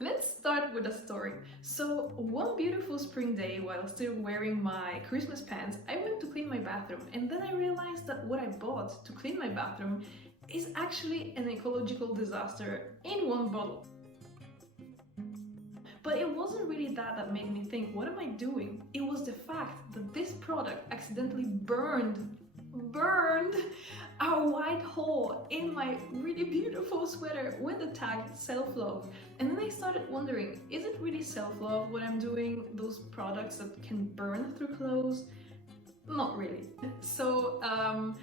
Let's start with a story. So, one beautiful spring day, while still wearing my Christmas pants, I went to clean my bathroom, and then I realized that what I bought to clean my bathroom is actually an ecological disaster in one bottle. But it wasn't really that made me think, what am I doing? It was the fact that this product accidentally burned a white hole in my really beautiful sweater with the tag self-love. And then I started wondering, is it really self-love what I'm doing? Those products that can burn through clothes? Not really. So I'm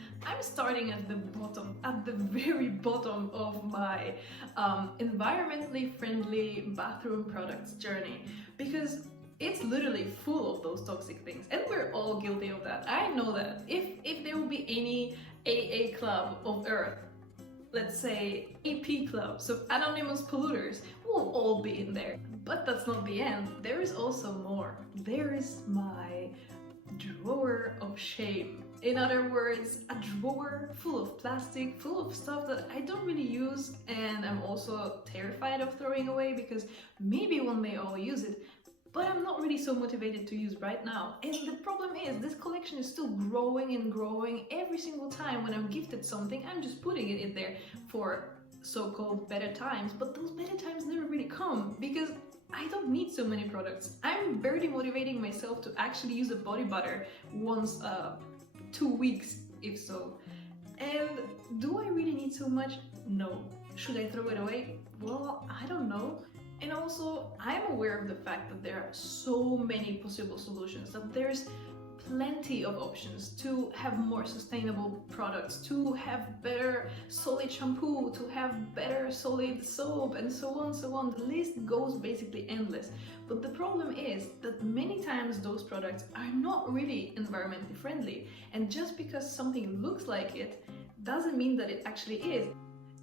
starting at the bottom, at the very bottom of my environmentally friendly bathroom products journey, because it's literally full of those toxic things, and we're all guilty of that. I know that. If there will be any AA club of Earth, let's say AP club, so anonymous polluters, we'll all be in there. But that's not the end. There is also more. There is my drawer of shame. In other words, a drawer full of plastic, full of stuff that I don't really use, and I'm also terrified of throwing away because maybe one day I'll use it, but I'm not really so motivated to use right now. And the problem is, this collection is still growing and growing. Every single time when I'm gifted something, I'm just putting it in there for so-called better times, but those better times never really come because I don't need so many products. I'm barely motivating myself to actually use a body butter once 2 weeks, if so. And do I really need so much? No. Should I throw it away? Well, I don't know. And also, I'm aware of the fact that there are so many possible solutions, that there's plenty of options to have more sustainable products, to have better solid shampoo, to have better solid soap, and so on, so on. The list goes basically endless. But the problem is that many times those products are not really environmentally friendly. And just because something looks like it doesn't mean that it actually is.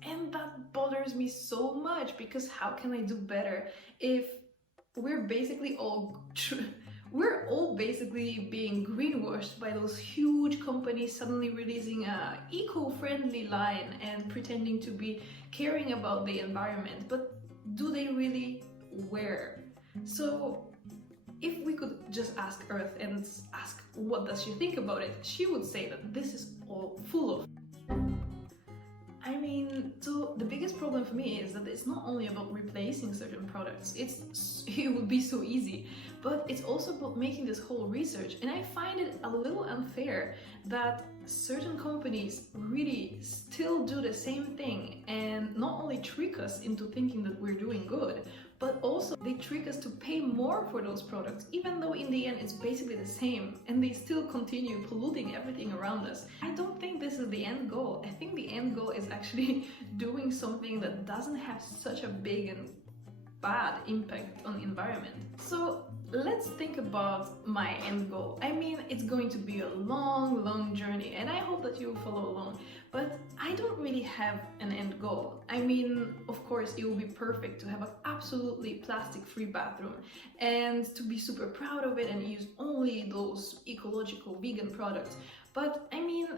And that bothers me so much, because how can I do better if we're basically all basically being greenwashed by those huge companies suddenly releasing a eco-friendly line and pretending to be caring about the environment, but do they really? Where? So if we could just ask Earth and ask what does she think about it, she would say that this is all full of. I mean, so the biggest problem for me is that it's not only about replacing certain products, it would be so easy, but it's also about making this whole research. And I find it a little unfair that certain companies really still do the same thing and not only trick us into thinking that we're doing good, but also they trick us to pay more for those products, even though in the end it's basically the same, and they still continue polluting everything around us. I don't think this is the end goal. I think the end goal is actually doing something that doesn't have such a big and bad impact on the environment. So let's think about my end goal. I mean, it's going to be a long journey, and I hope that you will follow along. But I don't really have an end goal. I mean, of course, it will be perfect to have an absolutely plastic-free bathroom and to be super proud of it and use only those ecological vegan products. But I mean,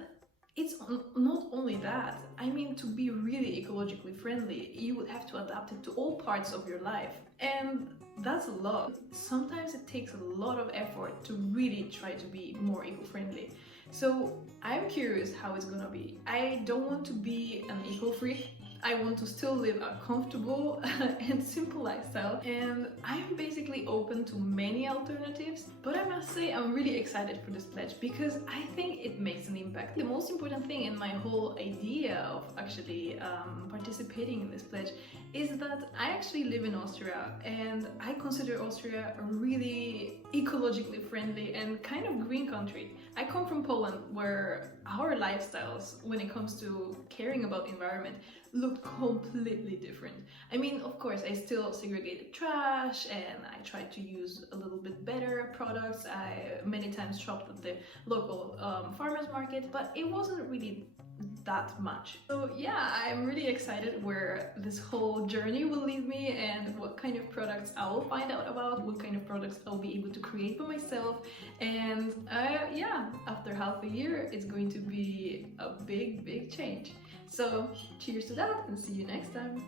it's not only that. I mean, to be really ecologically friendly, you would have to adapt it to all parts of your life. And that's a lot. Sometimes it takes a lot of effort to really try to be more eco-friendly. So I'm curious how it's gonna be. I don't want to be an eco-freak. I want to still live a comfortable and simple lifestyle, and I'm basically open to many alternatives, but I must say I'm really excited for this pledge because I think it makes an impact. The most important thing in my whole idea of actually participating in this pledge is that I actually live in Austria, and I consider Austria a really ecologically friendly and kind of green country. I come from Poland, where our lifestyles when it comes to caring about the environment looked completely different. I mean, of course, I still segregated trash and I tried to use a little bit better products. I many times shopped at the local farmers market, but it wasn't really that much. So yeah, I'm really excited where this whole journey will lead me and what kind of products I will find out about, what kind of products I'll be able to create for myself. And yeah, after half a year, it's going to be a big change. So cheers to that and see you next time.